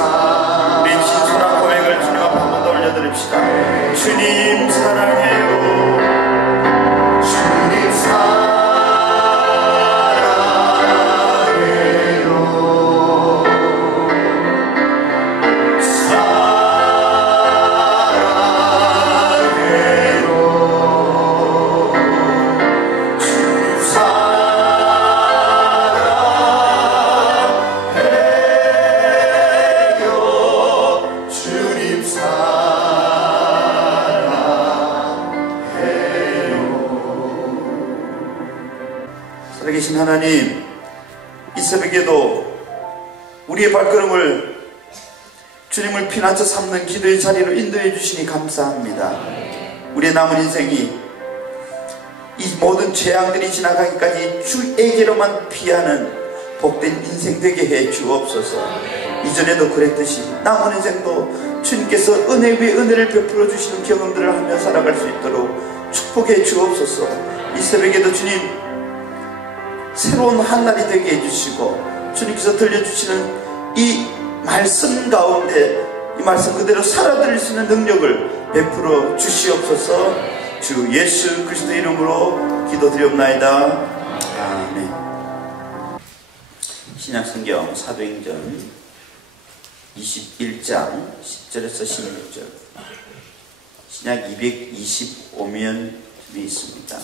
우리 진솔한 고백을 주님 앞에 한 번 더 올려드립시다. 주님 사랑해요. 주님 살아계신 하나님, 이 새벽에도 우리의 발걸음을 주님을 피난처 삼는 기도의 자리로 인도해 주시니 감사합니다. 우리의 남은 인생이 이 모든 재앙들이 지나가기까지 주에게로만 피하는 복된 인생 되게 해 주옵소서. 이전에도 그랬듯이 남은 인생도 주님께서 은혜 위에 은혜를 베풀어 주시는 경험들을 하며 살아갈 수 있도록 축복해 주옵소서. 이 새벽에도 주님 새로운 한날이 되게 해주시고 주님께서 들려주시는 이 말씀 가운데 이 말씀 그대로 살아드릴 수 있는 능력을 베풀어 주시옵소서. 주 예수 그리스도 이름으로 기도드리옵나이다. 아멘. 신약성경 사도행전 21장 10절에서 16절, 신약 225면이 있습니다.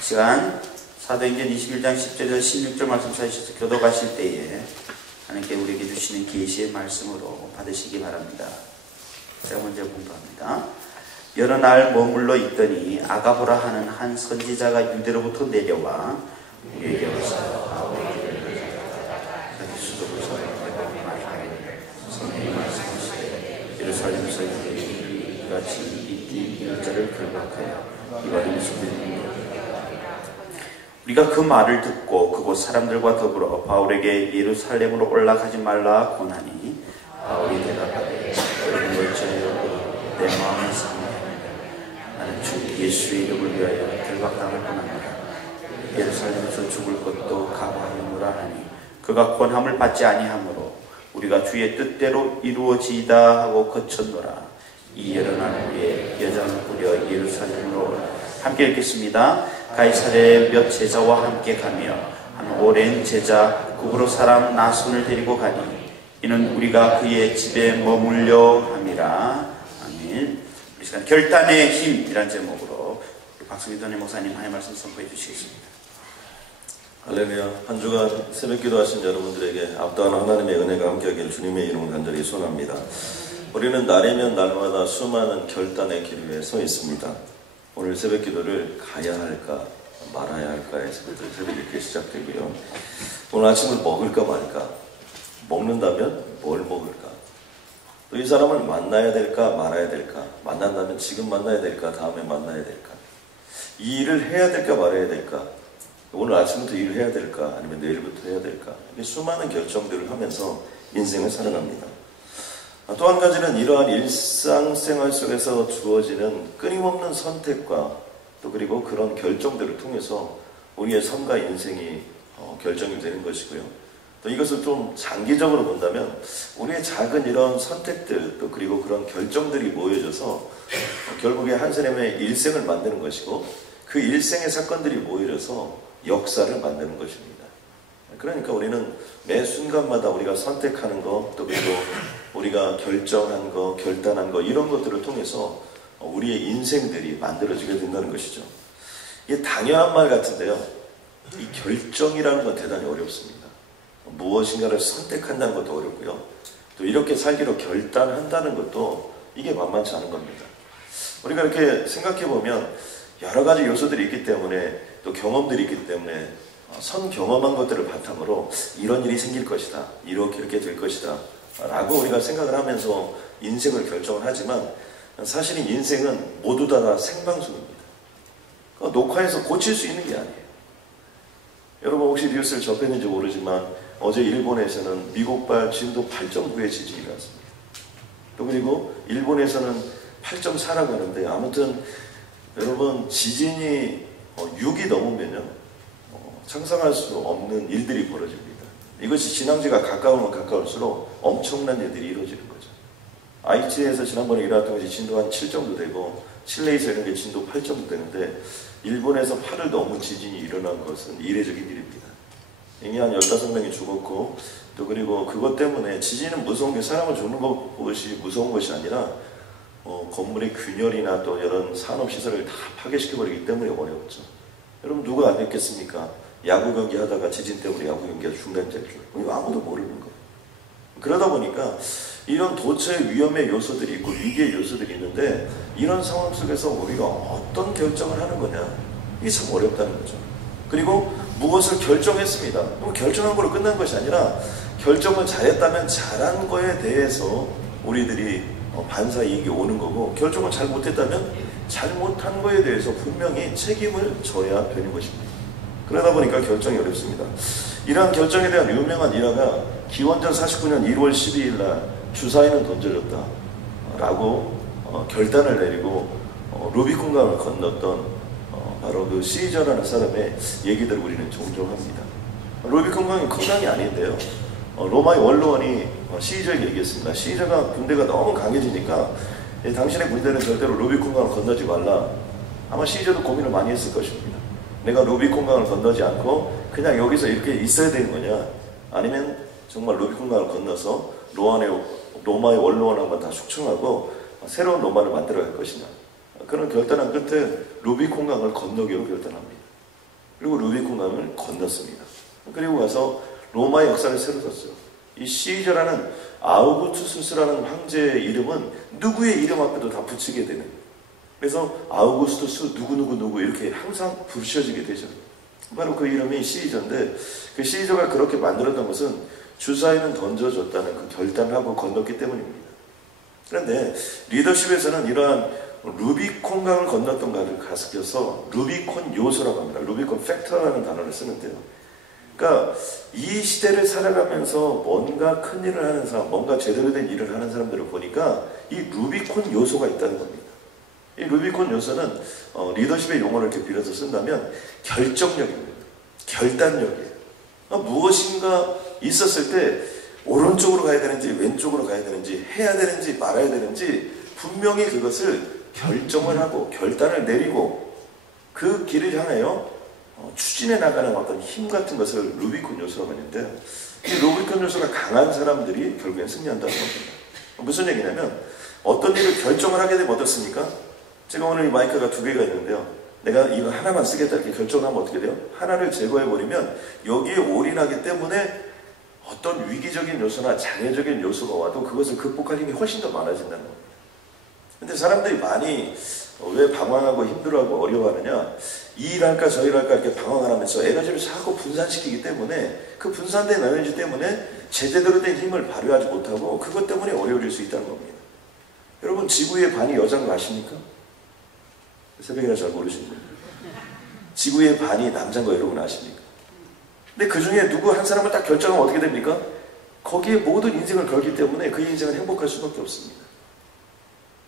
시간 사도행전 21장 10절에서 16절 말씀 찾으셔서 교도 가실 때에 하나님께 우리에게 주시는 계시의 말씀으로 받으시기 바랍니다. 제가 먼저 공부합니다. 여러 날 머물러 있더니 아가보라 하는 한 선지자가 유대로부터 내려와 우리에게 와서 자기 수족을 성령이 말씀하시되 예루살렘에서 이같이 이띠 일자를 결박하여 이와를 소비는 우리가 그 말을 듣고 그곳 사람들과 더불어 바울에게 예루살렘으로 올라가지 말라 고하니 바울이 대답하되 여러분 어찌하여 내 마음을 상하옵니까? 나는 주 예수의 이름을 위하여 결박당할 뿐합니다. 예루살렘에서 죽을 것도 각오하였노라 하니 그가 권함을 받지 아니하므로 우리가 주의 뜻대로 이루어지이다 하고 거쳤노라. 이 여러 날 후에 여자를 꾸려 예루살렘으로 함께 읽겠습니다. 가이사랴에 몇 제자와 함께 가며 한 오랜 제자 구브로 사람 나손을 데리고 가니 이는 우리가 그의 집에 머물려 함이라. 아멘. 우리 시간 결단의 힘이란 제목으로 박수기 전임 목사님 하나님의 말씀 선포해 주시겠습니다. 할렐루야. 한 주간 새벽 기도하신 여러분들에게 압도하는 하나님의 은혜가 함께하길 주님의 이름을 간절히 소원합니다. 우리는 날이면 날마다 수많은 결단의 길 위에 서 있습니다. 오늘 새벽 기도를 가야 할까 말아야 할까에서부터 새벽 이렇게 시작되고요. 오늘 아침을 먹을까 말까, 먹는다면 뭘 먹을까, 또 이 사람을 만나야 될까 말아야 될까, 만난다면 지금 만나야 될까 다음에 만나야 될까, 이 일을 해야 될까 말아야 될까, 오늘 아침부터 일을 해야 될까 아니면 내일부터 해야 될까, 이게 수많은 결정들을 하면서 인생을 살아갑니다. 또 한 가지는 이러한 일상생활 속에서 주어지는 끊임없는 선택과 또 그리고 그런 결정들을 통해서 우리의 삶과 인생이 결정이 되는 것이고요. 또 이것을 좀 장기적으로 본다면 우리의 작은 이런 선택들 또 그리고 그런 결정들이 모여져서 결국에 한 사람의 일생을 만드는 것이고 그 일생의 사건들이 모여져서 역사를 만드는 것입니다. 그러니까 우리는 매 순간마다 우리가 선택하는 것 또 그리고 우리가 결정한 거, 결단한 거 이런 것들을 통해서 우리의 인생들이 만들어지게 된다는 것이죠. 이게 당연한 말 같은데요. 이 결정이라는 건 대단히 어렵습니다. 무엇인가를 선택한다는 것도 어렵고요. 또 이렇게 살기로 결단한다는 것도 이게 만만치 않은 겁니다. 우리가 이렇게 생각해 보면 여러 가지 요소들이 있기 때문에 또 경험들이 있기 때문에 선 경험한 것들을 바탕으로 이런 일이 생길 것이다. 이렇게 될 것이다. 라고 우리가 생각을 하면서 인생을 결정을 하지만 사실은 인생은 모두 다 생방송입니다. 녹화해서 고칠 수 있는 게 아니에요. 여러분 혹시 뉴스를 접했는지 모르지만 어제 일본에서는 미국발 진도 8.9의 지진이 났습니다. 또 그리고 일본에서는 8.4라고 하는데 아무튼 여러분 지진이 6이 넘으면요 상상할 수 없는 일들이 벌어집니다. 이것이 진앙지가 가까우면 가까울수록 엄청난 일들이 이루어지는 거죠. 아이치에서 지난번에 일어났던 것이 진도 한 7 정도 되고 칠레에서 이런 게 진도 8 정도 되는데 일본에서 8을 넘은 지진이 일어난 것은 이례적인 일입니다. 이미 한 15명이 죽었고 또 그리고 그것 때문에 지진은 무서운 게 사람을 죽는 것이 무서운 것이 아니라 건물의 균열이나 또 이런 산업시설을 다 파괴시켜버리기 때문에 어려웠죠. 여러분 누가 안 했겠습니까? 야구 경기 하다가 지진 때문에 야구 경기가 중단될 줄. 아무도 모르는 거예요. 그러다 보니까 이런 도처의 위험의 요소들이 있고 위기의 요소들이 있는데 이런 상황 속에서 우리가 어떤 결정을 하는 거냐 이게 참 어렵다는 거죠. 그리고 무엇을 결정했습니다. 그럼 결정한 걸로 끝난 것이 아니라 결정을 잘했다면 잘한 거에 대해서 우리들이 반사이익이 오는 거고 결정을 잘 못했다면 잘못한 거에 대해서 분명히 책임을 져야 되는 것입니다. 그러다 보니까 결정이 어렵습니다. 이러한 결정에 대한 유명한 일화가 기원전 49년 1월 12일 날 주사위는 던져졌다 라고 결단을 내리고 루비콘강을 건넜던 바로 그 시저라는 사람의 얘기들을 우리는 종종 합니다. 루비콘강이 큰 강이 아닌데요. 로마의 원로원이 시저에게 얘기했습니다. 시저가 군대가 너무 강해지니까 당신의 군대는 절대로 루비콘강을 건너지 말라. 아마 시저도 고민을 많이 했을 것입니다. 내가 루비콘강을 건너지 않고 그냥 여기서 이렇게 있어야 되는 거냐 아니면 정말 루비콘강을 건너서 로마의 원로원 한번 다 숙청하고 새로운 로마를 만들어 갈 것이냐 그런 결단한 끝에 루비콘강을 건너기로 결단합니다. 그리고 루비콘강을 건넜습니다. 그리고 가서 로마의 역사를 새로 썼어요. 이 시저라는 아우구스투스라는 황제의 이름은 누구의 이름 앞에도 다 붙이게 되는, 그래서 아우구스투스 누구 이렇게 항상 부르셔지게 되죠. 바로 그 이름이 시저인데 그 시저가 그렇게 만들었던 것은 주사위는 던져줬다는 그 결단을 하고 건넜기 때문입니다. 그런데 리더십에서는 이러한 루비콘강을 건넜던 가를 가스겨서 루비콘 요소라고 합니다. 루비콘 팩터라는 단어를 쓰는데요. 그러니까 이 시대를 살아가면서 뭔가 큰 일을 하는 사람, 뭔가 제대로 된 일을 하는 사람들을 보니까 이 루비콘 요소가 있다는 겁니다. 이 루비콘 요소는 리더십의 용어를 이렇게 빌어서 쓴다면 결정력입니다. 결단력이에요. 무엇인가 있었을 때 오른쪽으로 가야 되는지 왼쪽으로 가야 되는지 해야 되는지 말아야 되는지 분명히 그것을 결정을 하고 결단을 내리고 그 길을 향하여 추진해 나가는 어떤 힘 같은 것을 루비콘 요소라고 하는데요. 이 루비콘 요소가 강한 사람들이 결국엔 승리한다는 겁니다. 무슨 얘기냐면 어떤 일을 결정을 하게 되면 어떻습니까? 제가 오늘 이 마이크가 2개가 있는데요. 내가 이거 하나만 쓰겠다 이렇게 결정하면 어떻게 돼요? 하나를 제거해버리면 여기에 올인하기 때문에 어떤 위기적인 요소나 장애적인 요소가 와도 그것을 극복할 힘이 훨씬 더 많아진다는 겁니다. 근데 사람들이 많이 왜 방황하고 힘들어하고 어려워하느냐, 이 일할까 저 일할까 이렇게 방황을 하면서 에너지를 자꾸 분산시키기 때문에 그 분산된 에너지 때문에 제대로 된 힘을 발휘하지 못하고 그것 때문에 어려워질 수 있다는 겁니다. 여러분 지구의 반이 여자인 거 아십니까? 새벽이라 잘 모르시는 분들. 지구의 반이 남자인 거 여러분 아십니까? 근데 그 중에 누구 한 사람을 딱 결정하면 어떻게 됩니까? 거기에 모든 인생을 걸기 때문에 그 인생은 행복할 수밖에 없습니다.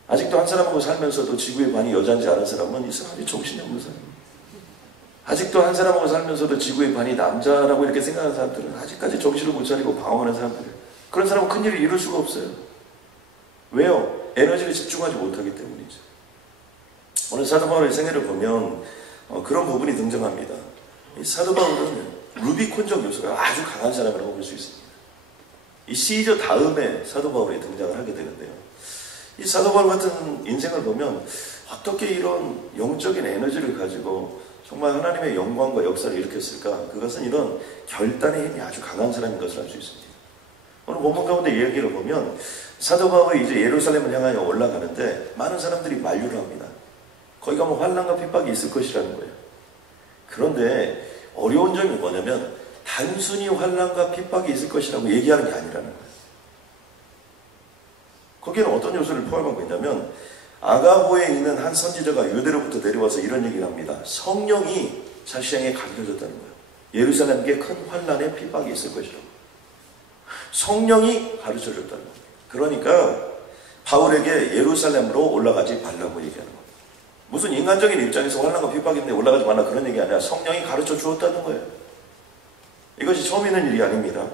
아직도 한 사람하고 살면서도 지구의 반이 여자인지 아는 사람은 이 사람이 정신이 없는 사람입니다. 아직도 한 사람하고 살면서도 지구의 반이 남자라고 이렇게 생각하는 사람들은 아직까지 정신을 못 차리고 방황하는 사람들이에요. 그런 사람은 큰 일을 이룰 수가 없어요. 왜요? 에너지를 집중하지 못하기 때문이죠. 오늘 사도 바울의 생애를 보면 그런 부분이 등장합니다. 이 사도 바울은 루비콘적 요소가 아주 강한 사람이라고 볼 수 있습니다. 이 시저 다음에 사도 바울이 등장을 하게 되는데요. 이 사도 바울 같은 인생을 보면 어떻게 이런 영적인 에너지를 가지고 정말 하나님의 영광과 역사를 일으켰을까? 그것은 이런 결단의 힘이 아주 강한 사람인 것을 알 수 있습니다. 오늘 본문 가운데 이야기를 보면 사도 바울이 이제 예루살렘을 향하여 올라가는데 많은 사람들이 만류를 합니다. 거기 가면 환난과 핍박이 있을 것이라는 거예요. 그런데 어려운 점이 뭐냐면 단순히 환난과 핍박이 있을 것이라고 얘기하는 게 아니라는 거예요. 거기에는 어떤 요소를 포함하고 있냐면 아가보에 있는 한 선지자가 유대로부터 내려와서 이런 얘기를 합니다. 성령이 자신에게 가르쳐줬다는 거예요. 예루살렘에 큰 환난의 핍박이 있을 것이라고. 성령이 가르쳐줬다는 거예요. 그러니까 바울에게 예루살렘으로 올라가지 말라고 얘기하는 거예요. 무슨 인간적인 입장에서 환난과 핍박이 있는데 올라가지 말라 그런 얘기 아니라 성령이 가르쳐 주었다는 거예요. 이것이 처음 있는 일이 아닙니다.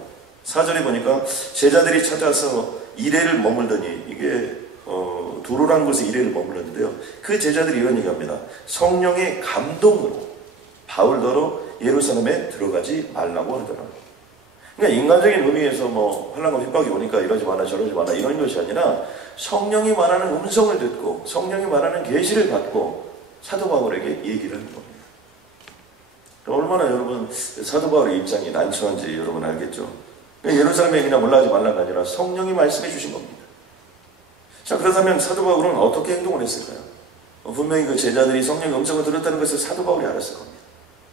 4절에 보니까 제자들이 찾아서 이레를 머물더니, 이게 두로라는 곳에 이레를 머물렀는데요. 그 제자들이 이런 얘기합니다. 성령의 감동으로 바울더러 예루살렘에 들어가지 말라고 하더라고요. 그러니까 인간적인 의미에서 뭐 환난과 핍박이 오니까 이러지 마라 저러지 마라 이런 것이 아니라 성령이 말하는 음성을 듣고 성령이 말하는 계시를 받고 사도 바울에게 얘기를 하는 겁니다. 얼마나 여러분 사도 바울의 입장이 난처한지 여러분 알겠죠? 그러니까 예루살렘에 그냥 올라가지 말라가 아니라 성령이 말씀해 주신 겁니다. 자, 그렇다면 사도 바울은 어떻게 행동을 했을까요? 분명히 그 제자들이 성령의 음성을 들었다는 것을 사도 바울이 알았을 겁니다.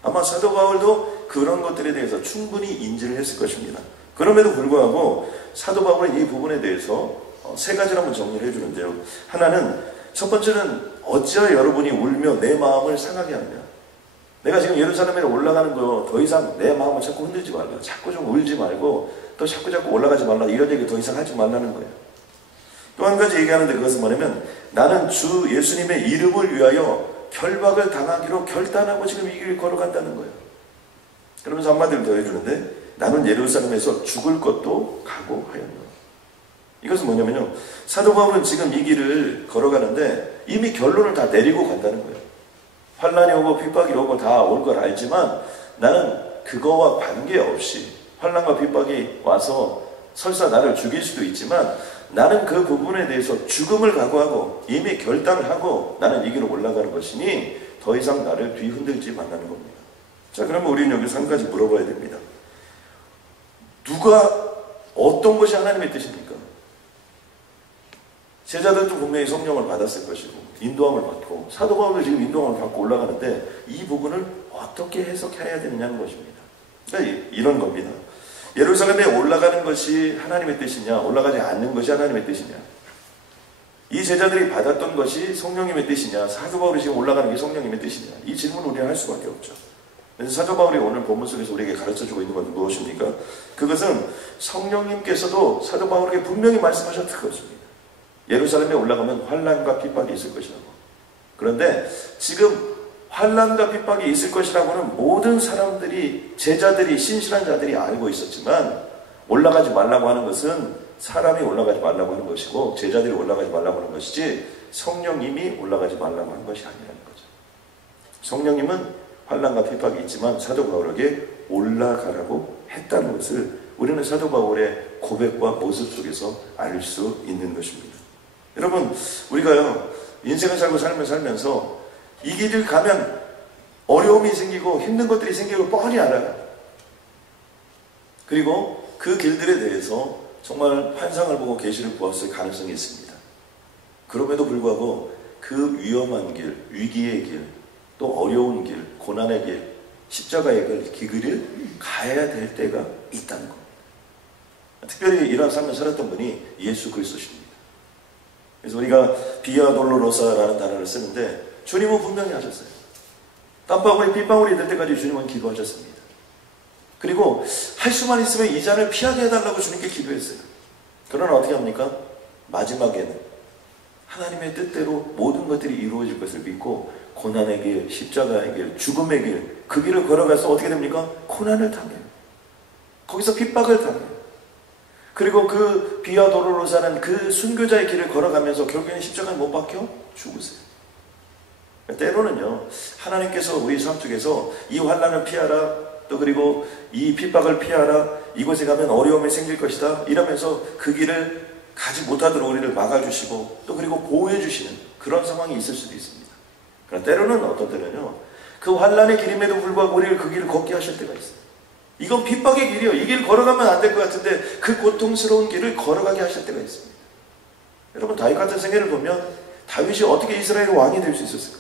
아마 사도 바울도 그런 것들에 대해서 충분히 인지를 했을 것입니다. 그럼에도 불구하고 사도 바울은 이 부분에 대해서 세 가지를 한번 정리를 해주는데요. 하나는, 첫 번째는 어찌하여 여러분이 울며 내 마음을 상하게 하느냐. 내가 지금 예루살렘에 올라가는 거 더 이상 내 마음을 자꾸 흔들지 말라. 자꾸 좀 울지 말고 또 자꾸 올라가지 말라. 이런 얘기 더 이상 하지 말라는 거예요. 또 한 가지 얘기하는데 그것은 뭐냐면, 나는 주 예수님의 이름을 위하여 결박을 당하기로 결단하고 지금 이 길을 걸어간다는 거예요. 그러면서 한마디를 더 해주는데, 나는 예루살렘에서 죽을 것도 각오하였노라. 이것은 뭐냐면요, 사도 바울은 지금 이 길을 걸어가는데 이미 결론을 다 내리고 간다는 거예요. 환난이 오고 핍박이 오고 다 올 걸 알지만 나는 그거와 관계없이, 환난과 핍박이 와서 설사 나를 죽일 수도 있지만 나는 그 부분에 대해서 죽음을 각오하고 이미 결단을 하고 나는 이 길을 올라가는 것이니 더 이상 나를 뒤흔들지 말라는 겁니다. 자, 그러면 우리는 여기서 한 가지 물어봐야 됩니다. 누가, 어떤 것이 하나님의 뜻입니까? 제자들도 분명히 성령을 받았을 것이고 인도함을 받고, 사도 바울도 지금 인도함을 받고 올라가는데 이 부분을 어떻게 해석해야 되느냐는 것입니다. 그러니까 이런 겁니다. 예루살렘에 올라가는 것이 하나님의 뜻이냐, 올라가지 않는 것이 하나님의 뜻이냐, 이 제자들이 받았던 것이 성령님의 뜻이냐, 사도 바울이 지금 올라가는 게 성령님의 뜻이냐, 이 질문을 우리는 할 수밖에 없죠. 그래서 사도 바울이 오늘 본문 속에서 우리에게 가르쳐주고 있는 것은 무엇입니까? 그것은 성령님께서도 사도 바울에게 분명히 말씀하셨던 것입니다. 예루살렘에 올라가면 환난과 핍박이 있을 것이라고. 그런데 지금 환난과 핍박이 있을 것이라고는 모든 사람들이, 제자들이, 신실한 자들이 알고 있었지만, 올라가지 말라고 하는 것은 사람이 올라가지 말라고 하는 것이고 제자들이 올라가지 말라고 하는 것이지 성령님이 올라가지 말라고 하는 것이 아니라는 거죠. 성령님은 환난과 핍박이 있지만 사도 바울에게 올라가라고 했다는 것을 우리는 사도 바울의 고백과 모습 속에서 알 수 있는 것입니다. 여러분, 우리가요, 인생을 살면서 이 길을 가면 어려움이 생기고 힘든 것들이 생기고 뻔히 알아요. 그리고 그 길들에 대해서 정말 환상을 보고 계시를 보았을 가능성이 있습니다. 그럼에도 불구하고 그 위험한 길, 위기의 길, 또 어려운 길, 고난의 길, 십자가의 길을 가야 될 때가 있다는 겁니다. 특별히 이러한 삶을 살았던 분이 예수 그리스도십니다. 그래서 우리가 비아 돌로로사라는 단어를 쓰는데 주님은 분명히 하셨어요. 땀방울이 핏방울이 될 때까지 주님은 기도하셨습니다. 그리고 할 수만 있으면 이 잔을 피하게 해달라고 주님께 기도했어요. 그러나 어떻게 합니까? 마지막에는 하나님의 뜻대로 모든 것들이 이루어질 것을 믿고 고난의 길, 십자가의 길, 죽음의 길, 그 길을 걸어가서 어떻게 됩니까? 고난을 당해요. 거기서 핍박을 당해요. 그리고 그 비아 도로로사는 그 순교자의 길을 걸어가면서 결국에는 십자가에 못 박혀 죽으세요. 때로는요, 하나님께서 우리 삶 속에서 이 환난을 피하라, 또 그리고 이 핍박을 피하라, 이곳에 가면 어려움이 생길 것이다, 이러면서 그 길을 가지 못하도록 우리를 막아주시고 또 그리고 보호해주시는 그런 상황이 있을 수도 있습니다. 그러나 때로는 어떤 때는요, 그 환난의 길임에도 불구하고 우리를 그 길을 걷게 하실 때가 있어요. 이건 핍박의 길이요, 이 길 걸어가면 안 될 것 같은데 그 고통스러운 길을 걸어가게 하실 때가 있습니다. 여러분, 다윗 같은 생애를 보면 다윗이 어떻게 이스라엘 왕이 될 수 있었을까요?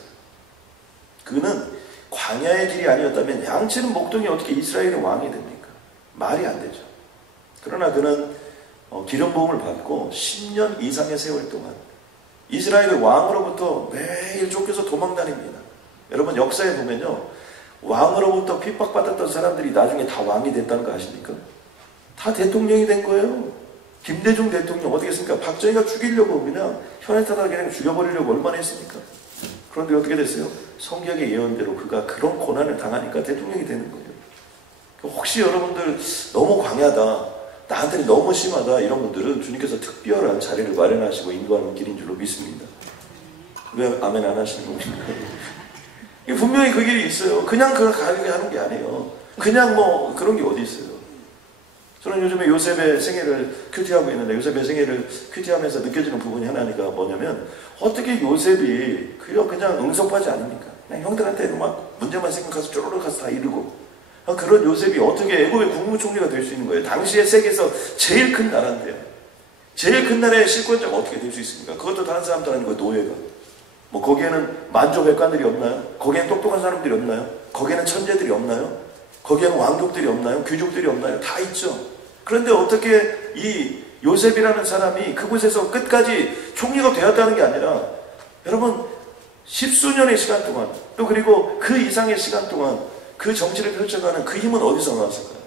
그는 광야의 길이 아니었다면 양치는 목동이 어떻게 이스라엘의 왕이 됩니까? 말이 안 되죠. 그러나 그는 기름 부음을 받고 10년 이상의 세월 동안 이스라엘의 왕으로부터 매일 쫓겨서 도망다닙니다. 여러분, 역사에 보면요, 왕으로부터 핍박받았던 사람들이 나중에 다 왕이 됐다는 거 아십니까? 다 대통령이 된 거예요. 김대중 대통령 어떻게 했습니까? 박정희가 죽이려고 그냥 현해타다 그냥 죽여버리려고 얼마나 했습니까? 그런데 어떻게 됐어요? 성경의 예언대로 그가 그런 고난을 당하니까 대통령이 되는 거예요. 혹시 여러분들 너무 광야다, 나한테는 너무 심하다 이런 분들은 주님께서 특별한 자리를 마련하시고 인도하는 길인 줄로 믿습니다. 왜 아멘 안 하시는 겁니까? 분명히 그 길이 있어요. 그냥 그걸 가게 하는 게 아니에요. 그냥 뭐 그런 게 어디 있어요. 저는 요즘에 요셉의 생애를 큐티하고 있는데 요셉의 생애를 큐티하면서 느껴지는 부분이 하나니까 뭐냐면 어떻게 요셉이 그냥 응석하지 않습니까? 그냥 형들한테 막 문제만 생각해서 쪼르륵 가서 다 이루고 그런 요셉이 어떻게 애국의 국무총리가 될 수 있는 거예요? 당시의 세계에서 제일 큰 나라인데요. 제일 큰 나라의 실권자가 어떻게 될 수 있습니까? 그것도 다른 사람도 아니고 노예가. 뭐 거기에는 만조백관들이 없나요? 거기에는 똑똑한 사람들이 없나요? 거기에는 천재들이 없나요? 거기에는 왕족들이 없나요? 귀족들이 없나요? 다 있죠. 그런데 어떻게 이 요셉이라는 사람이 그곳에서 끝까지 총리가 되었다는 게 아니라 여러분 10수년의 시간 동안 또 그리고 그 이상의 시간 동안 그 정치를 펼쳐가는 그 힘은 어디서 나왔을까요?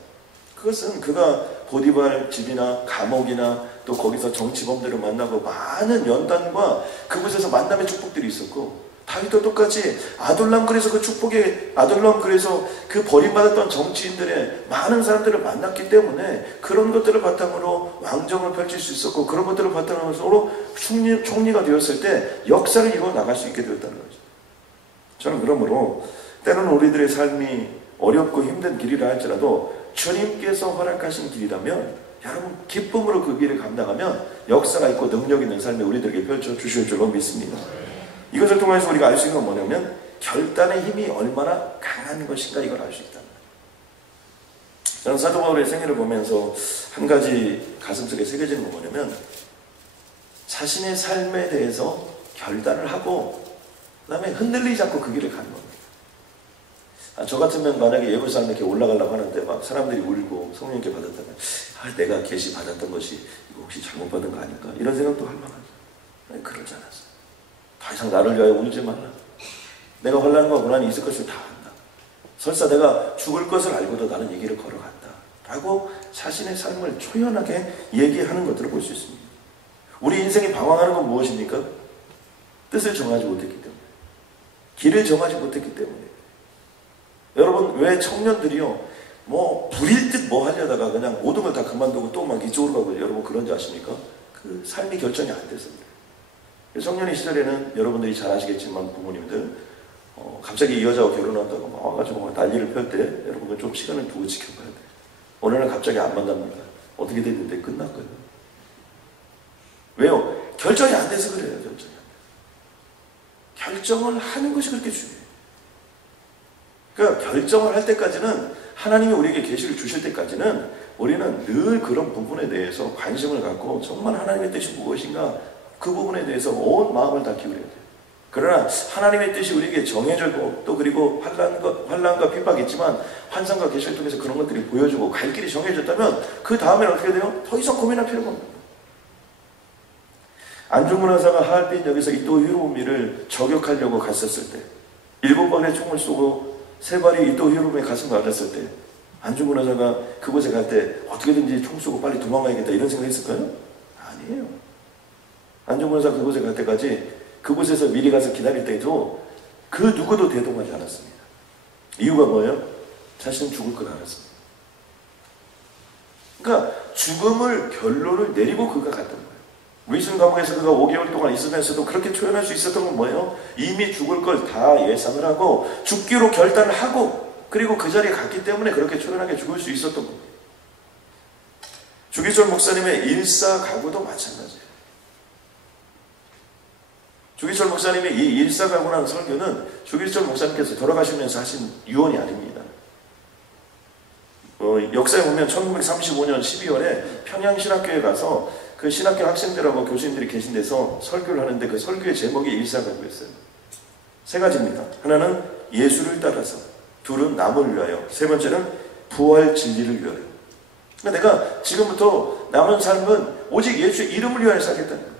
그것은 그가 보디발 집이나 감옥이나 또 거기서 정치범들을 만나고 많은 연단과 그곳에서 만남의 축복들이 있었고 다윗도 똑같이 아둘람굴에서 그 축복의 아둘람굴에서 그 버림받았던 정치인들의 많은 사람들을 만났기 때문에 그런 것들을 바탕으로 왕정을 펼칠 수 있었고 그런 것들을 바탕으로 총리가 되었을 때 역사를 이루어 나갈 수 있게 되었다는 거죠. 저는 그러므로 때로는 우리들의 삶이 어렵고 힘든 길이라 할지라도 주님께서 허락하신 길이라면 여러분 기쁨으로 그 길을 감당하면 역사가 있고 능력 있는 삶이 우리들에게 펼쳐주실 줄로 믿습니다. 이것을 통해서 우리가 알 수 있는 건 뭐냐면 결단의 힘이 얼마나 강한 것인가 이걸 알 수 있다는 거예요. 저는 사도 바울의 생애를 보면서 한 가지 가슴속에 새겨지는 건 뭐냐면 자신의 삶에 대해서 결단을 하고 그 다음에 흔들리지 않고 그 길을 가는 겁니다. 저 같으면 만약에 예루살렘에 이렇게 올라가려고 하는데 막 사람들이 울고 성령님께 받았다면 내가 계시 받았던 것이 이거 혹시 잘못 받은 거 아닐까 이런 생각도 할 만하죠. 아니, 그러지 않았어요. 더 이상 나를 위하여 울지 말라. 내가 환난과 고난이 있을 것을 다 안다. 설사 내가 죽을 것을 알고도 나는 이 길을 걸어간다 라고 자신의 삶을 초연하게 얘기하는 것들을 볼 수 있습니다. 우리 인생이 방황하는 건 무엇입니까? 뜻을 정하지 못했기 때문에, 길을 정하지 못했기 때문에. 여러분 왜 청년들이요 뭐 불일 듯 뭐 하려다가 그냥 모든 걸 다 그만두고 또 막 이쪽으로 가고 여러분 그런지 아십니까? 그 삶이 결정이 안 됐습니다. 청년의 시절에는 여러분들이 잘 아시겠지만 부모님들 갑자기 이 여자와 결혼한다고 막 와가지고 막 난리를 펼 때 여러분들 좀 시간을 두고 지켜봐야 돼요. 어느 날 갑자기 안 만납니다. 어떻게 됐는데 끝났거든요. 왜요? 결정이 안 돼서 그래요. 결정을 하는 것이 그렇게 중요해요. 그러니까 결정을 할 때까지는 하나님이 우리에게 계시를 주실 때까지는 우리는 늘 그런 부분에 대해서 관심을 갖고 정말 하나님의 뜻이 무엇인가 그 부분에 대해서 온 마음을 다 기울여야 돼요. 그러나 하나님의 뜻이 우리에게 정해지고 또 그리고 환난과 핍박이 있지만 환상과 계시를 통해서 그런 것들이 보여주고 갈 길이 정해졌다면 그 다음에는 어떻게 돼요? 더 이상 고민할 필요가 없는 거예요. 안중근의사가 하얼빈역에서 이토 히로부미를 저격하려고 갔었을 때 7발의 총을 쏘고 3발이 이토 히로부미의 가슴을 맞았을 때 안중근의사가 그곳에 갈 때 어떻게든지 총 쏘고 빨리 도망가야겠다 이런 생각 했을까요? 아니에요. 안중근의사 그곳에 갈 때까지 그곳에서 미리 가서 기다릴 때도 그 누구도 대동하지 않았습니다. 이유가 뭐예요? 자신은 죽을 걸 알았습니다. 그러니까 죽음을 결론을 내리고 그가 갔던 거예요. 위슨 감옥에서 그가 5개월 동안 있으면서도 그렇게 표현할 수 있었던 건 뭐예요? 이미 죽을 걸 다 예상을 하고 죽기로 결단을 하고 그리고 그 자리에 갔기 때문에 그렇게 초연하게 죽을 수 있었던 겁니다. 주기철 목사님의 일사가구도 마찬가지예요. 주기철 목사님이 이 일사가구라는 설교는 주기철 목사님께서 돌아가시면서 하신 유언이 아닙니다. 역사에 보면 1935년 12월에 평양신학교에 가서 그 신학교 학생들하고 교수님들이 계신 데서 설교를 하는데 그 설교의 제목이 일사가구였어요. 3가지입니다. 하나는 예수를 따라서, 둘은 남을 위하여, 3번째는 부활 진리를 위하여. 그러니까 내가 지금부터 남은 삶은 오직 예수의 이름을 위하여 살겠다는 거예요.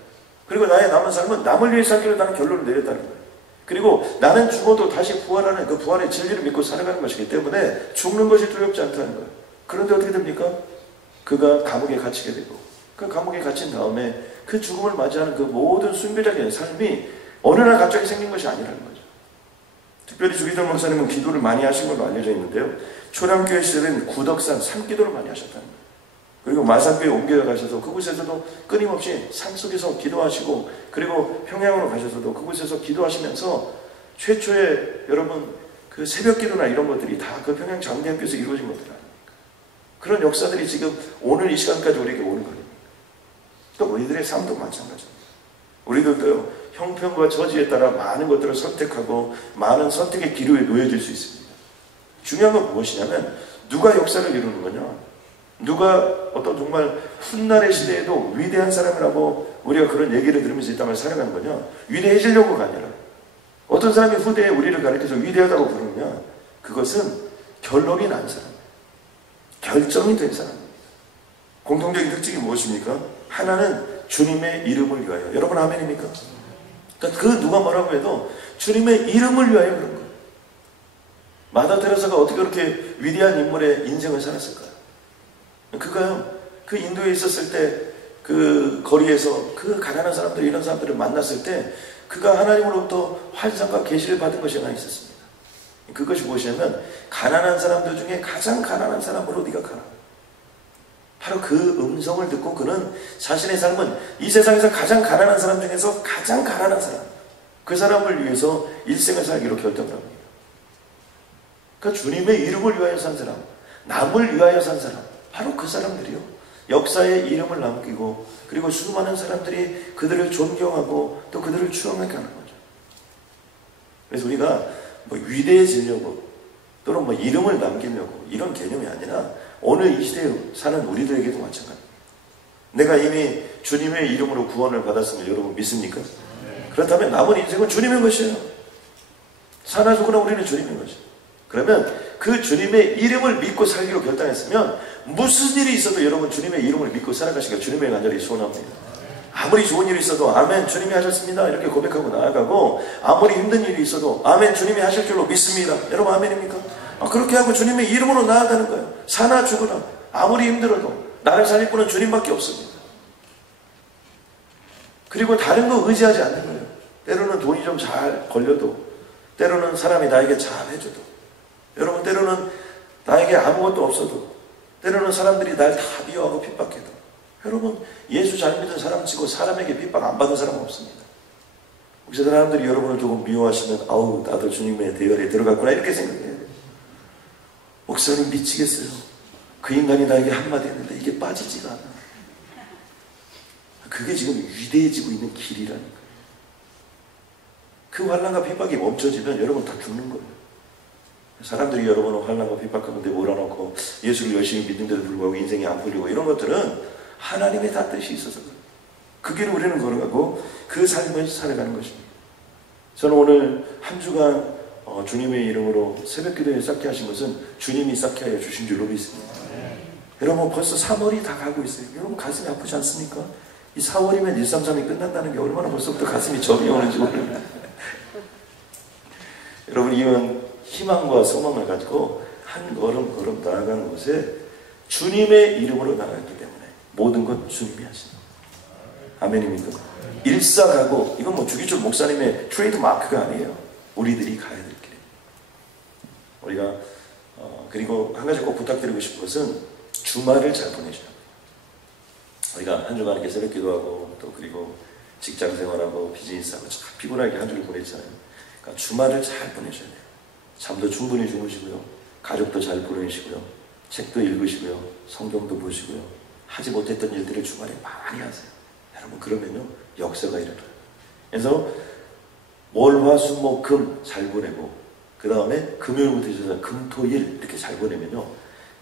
그리고 나의 남은 삶은 남을 위해 살기로 나는 결론을 내렸다는 거예요. 그리고 나는 죽어도 다시 부활하는 그 부활의 진리를 믿고 살아가는 것이기 때문에 죽는 것이 두렵지 않다는 거예요. 그런데 어떻게 됩니까? 그가 감옥에 갇히게 되고 그 감옥에 갇힌 다음에 그 죽음을 맞이하는 그 모든 순교적인 삶이 어느 날 갑자기 생긴 것이 아니라는 거죠. 특별히 주기철 목사님은 기도를 많이 하신 걸로 알려져 있는데요. 초량교회 시절에는 구덕산 산기도를 많이 하셨다는 거예요. 그리고 마산교에 옮겨가셔서 그곳에서도 끊임없이 산속에서 기도하시고, 그리고 평양으로 가셔서도 그곳에서 기도하시면서 최초의 여러분 그 새벽 기도나 이런 것들이 다 그 평양 장대학교에서 이루어진 것들 아닙니까? 그런 역사들이 지금 오늘 이 시간까지 우리에게 오는 거예요. 또 우리들의 삶도 마찬가지입니다. 우리들도 형편과 처지에 따라 많은 것들을 선택하고 많은 선택의 기로에 놓여질 수 있습니다. 중요한 건 무엇이냐면 누가 역사를 이루는 거냐, 누가 어떤 정말 훗날의 시대에도 위대한 사람이라고 우리가 그런 얘기를 들으면서 이 땅을 살아가는 거냐, 위대해지려고가 아니라 어떤 사람이 후대에 우리를 가리켜서 위대하다고 부르느냐, 그것은 결론이 난 사람, 결정이 된 사람입니다. 공통적인 특징이 무엇입니까? 하나는 주님의 이름을 위하여. 여러분 아멘입니까? 그러니까 그 누가 뭐라고 해도 주님의 이름을 위하여 그런 거예요. 마다 테레사가 어떻게 그렇게 위대한 인물의 인생을 살았을까요? 그가 그 인도에 있었을 때 그 거리에서 그 가난한 사람들, 이런 사람들을 만났을 때 그가 하나님으로부터 환상과 계시를 받은 것이 하나 있었습니다. 그것이 무엇이냐면 가난한 사람들 중에 가장 가난한 사람으로 네가 가라. 바로 그 음성을 듣고 그는 자신의 삶은 이 세상에서 가장 가난한 사람 중에서 가장 가난한 사람, 그 사람을 위해서 일생을 살기로 결정을 합니다. 그러니까 주님의 이름을 위하여 산 사람, 남을 위하여 산 사람, 바로 그 사람들이요, 역사의 이름을 남기고, 그리고 수많은 사람들이 그들을 존경하고 또 그들을 추앙해 가는 거죠. 그래서 우리가 뭐 위대해지려고 또는 뭐 이름을 남기려고 이런 개념이 아니라 오늘 이 시대에 사는 우리들에게도 마찬가지입니다. 내가 이미 주님의 이름으로 구원을 받았음을 여러분 믿습니까? 그렇다면 남은 인생은 주님의 것이에요. 사나 죽으나 우리는 주님의 것이에요. 그러면 그 주님의 이름을 믿고 살기로 결단했으면 무슨 일이 있어도 여러분 주님의 이름을 믿고 살아가시기를 주님의 간절히 소원합니다. 아무리 좋은 일이 있어도 아멘 주님이 하셨습니다 이렇게 고백하고 나아가고, 아무리 힘든 일이 있어도 아멘 주님이 하실 줄로 믿습니다. 여러분 아멘입니까? 그렇게 하고 주님의 이름으로 나아가는 거예요. 사나 죽으나 아무리 힘들어도 나를 살릴 분은 주님밖에 없습니다. 그리고 다른 거 의지하지 않는 거예요. 때로는 돈이 좀 잘 걸려도, 때로는 사람이 나에게 잘 해줘도, 여러분 때로는 나에게 아무것도 없어도, 때로는 사람들이 날 다 미워하고 핍박해도, 여러분 예수 잘 믿은 사람 치고 사람에게 핍박 안 받은 사람은 없습니다. 혹시 사람들이 여러분을 조금 미워하시면 아우 나도 주님의 대열에 들어갔구나 이렇게 생각해야 돼요. 목사님 미치겠어요. 그 인간이 나에게 한마디 했는데 이게 빠지지가 않아. 그게 지금 위대해지고 있는 길이라니까. 그 환난과 핍박이 멈춰지면 여러분 다 죽는 거예요. 사람들이 여러분을 환난과 핍박 가운데 몰아넣고 예수를 열심히 믿는데도 불구하고 인생이 안 풀리고 이런 것들은 하나님의 다 뜻이 있어서 그래요. 그 길을 우리는 걸어가고 그 삶을 살아가는 것입니다. 저는 오늘 한 주간 주님의 이름으로 새벽기도에 쌓게 하신 것은 주님이 쌓게 하여 주신 줄로 믿습니다. 여러분 벌써 3월이 다 가고 있어요. 여러분 가슴이 아프지 않습니까? 이 4월이면 133이 끝난다는 게 얼마나 벌써부터 가슴이 저이 오는지 모릅니다. 여러분 이건 희망과 소망을 가지고 한 걸음 걸음 나아가는 것에 주님의 이름으로 나아갔기 때문에 모든 것 주님이 하십니다. 아멘입니까? 일사가고 이건 뭐 주기철 목사님의 트레이드 마크가 아니에요. 우리들이 가야 될 길입니다. 우리가 그리고 한 가지 꼭 부탁드리고 싶은 것은 주말을 잘 보내셔야 합니다. 우리가 한 주간 이렇게 새벽 기도하고 또 그리고 직장 생활하고 비즈니스하고 참 피곤하게 한 주를 보냈잖아요. 그러니까 주말을 잘 보내셔야 돼요. 잠도 충분히 주무시고요, 가족도 잘 보내시고요, 책도 읽으시고요, 성경도 보시고요, 하지 못했던 일들을 주말에 많이 하세요. 여러분 그러면요 역사가 일어나요. 그래서 월, 화, 수, 목, 금 잘 보내고 그 다음에 금요일부터 해서 금, 토, 일 이렇게 잘 보내면요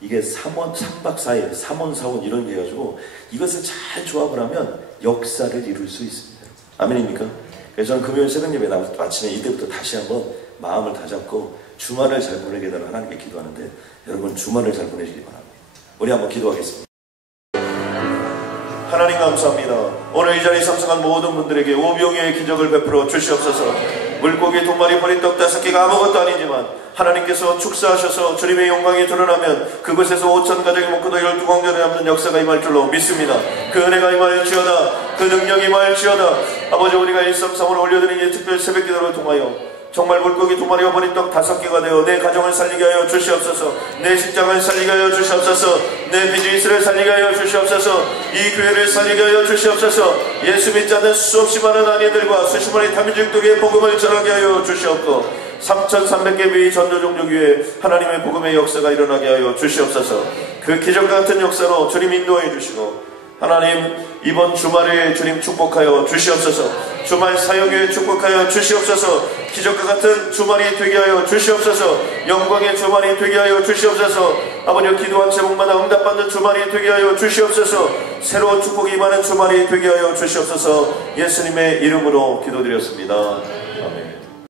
이게 3박 4일, 3원, 4원 이런 게 해가지고 이것을 잘 조합을 하면 역사를 이룰 수 있습니다. 아멘입니까? 그래서 저는 금요일 새벽 예배 마치면 이때부터 다시 한번 마음을 다잡고 주말을 잘 보내게 달라 하나님께 기도하는데 여러분 주말을 잘 보내시기 바랍니다. 우리 한번 기도하겠습니다. 하나님 감사합니다. 오늘 이 자리에 참석한 모든 분들에게 오병이의 기적을 베풀어 주시옵소서. 물고기 2마리 버린 떡 5개가 아무것도 아니지만 하나님께서 축사하셔서 주님의 영광이 드러나면 그곳에서 5천 가족이 먹고도 12광전에 남는 역사가 임할 줄로 믿습니다. 그 은혜가 임할지어다. 그 능력이 임할지어다. 아버지 우리가 133으로 올려드린 이 특별 새벽기도를 통하여 정말 물고기 2마리와 버린떡 5개가 되어 내 가정을 살리게 하여 주시옵소서. 내 직장을 살리게 하여 주시옵소서. 내 비즈니스를 살리게 하여 주시옵소서. 이 교회를 살리게 하여 주시옵소서. 예수 믿지 않는 수없이 많은 아내들과 수십 만의 다민족에게 복음을 전하게 하여 주시옵고 3,300개 의 전도종족 위에 하나님의 복음의 역사가 일어나게 하여 주시옵소서. 그 기적과 같은 역사로 주님 인도해 주시고 하나님 이번 주말에 주님 축복하여 주시옵소서. 주말 사역에 축복하여 주시옵소서. 기적과 같은 주말이 되게 하여 주시옵소서. 영광의 주말이 되게 하여 주시옵소서. 아버지여 기도한 제목마다 응답받는 주말이 되게 하여 주시옵소서. 새로운 축복이 임하는 주말이 되게 하여 주시옵소서. 예수님의 이름으로 기도드렸습니다.